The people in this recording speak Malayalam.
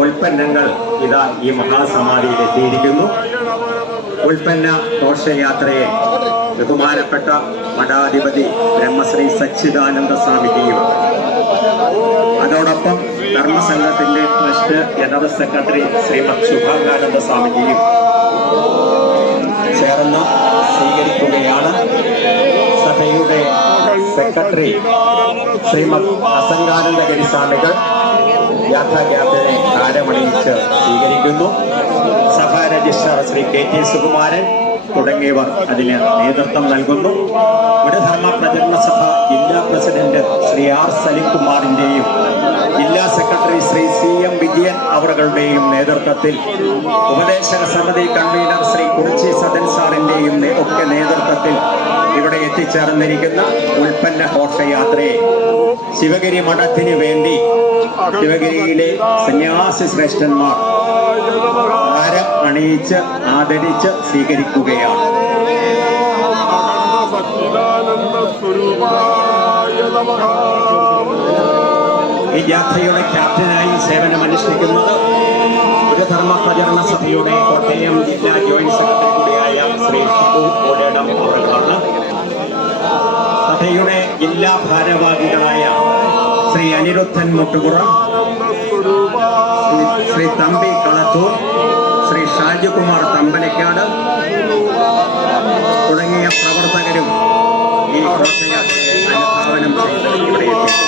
ഉൽപ്പന്നങ്ങൾ ഇതാ ഈ മഹാസമാധിയിൽ എത്തിയിരിക്കുന്നു. ഉൽപ്പന്ന ഘോഷയാത്രയെ ബഹുമാനപ്പെട്ട മഠാധിപതി ബ്രഹ്മശ്രീ സച്ചിദാനന്ദ സ്വാമിജിയും അതോടൊപ്പം ധർമ്മസംഘത്തിന്റെ trust general secretary Shrimad Shubhangananda സ്വാമിജിയും ചേർന്ന് സ്വീകരിക്കുകയാണ്. സഭയുടെ സെക്രട്ടറി ശ്രീമദ് അസംഗാനന്ദഗിരി സ്വാമികൾ യാത്രാക്യാപ്റ്റനെ താരമണിയിച്ച് സ്വീകരിക്കുന്നു. സഭാ രജിസ്ട്രാർ ശ്രീ KT സുകുമാരൻ തുടങ്ങിയവർ അതിന് നേതൃത്വം നൽകുന്നു. ഗുരുധർമ്മ പ്രചരണ സഭ ജില്ലാ പ്രസിഡന്റ് ശ്രീ R സലിംകുമാറിന്റെയും ജില്ലാ സെക്രട്ടറി ശ്രീ CM വിജയൻ അവരുടെയും നേതൃത്വത്തിൽ ഉപദേശക സമിതി കൺവീനർ ശ്രീ കുറിച്ചി സദൻ സാറിന്റെയും ഒക്കെ നേതൃത്വത്തിൽ ഇവിടെ എത്തിച്ചേർന്നിരിക്കുന്ന ഉൽപ്പന്ന ഘോഷയാത്രയെ ശിവഗിരി മഠത്തിന് വേണ്ടി ശിവഗിരിയിലെ സന്യാസി ശ്രേഷ്ഠന്മാർ ആരം അണിയിച്ച് ആദരിച്ച് സ്വീകരിക്കുകയാണ്. ഈ യാത്രയുടെ ക്യാപ്റ്റനായി സേവനമനുഷ്ഠിക്കുന്നത് ഗുരുധർമ്മ പ്രചരണ സഭയുടെ കോട്ടയം ജില്ലാ ജോയിന്റ് സെക്രട്ടറി കൂടിയായ ശ്രീ ഷിബു ഓടേടം അവരാണ്. സഭയുടെ ജില്ലാ ഭാരവാഹികളായ ശ്രീ അനിരുദ്ധൻ മുട്ടുപുറം, ശ്രീ തമ്പി കളത്തൂർ, ശ്രീ ഷാജികുമാർ തമ്പലക്കാട് തുടങ്ങിയ പ്രവർത്തകരും ഈ ഘോഷയാത്രയെ അനുധാവനം ചെയ്ത് ഇവിടെ എത്തിച്ചു.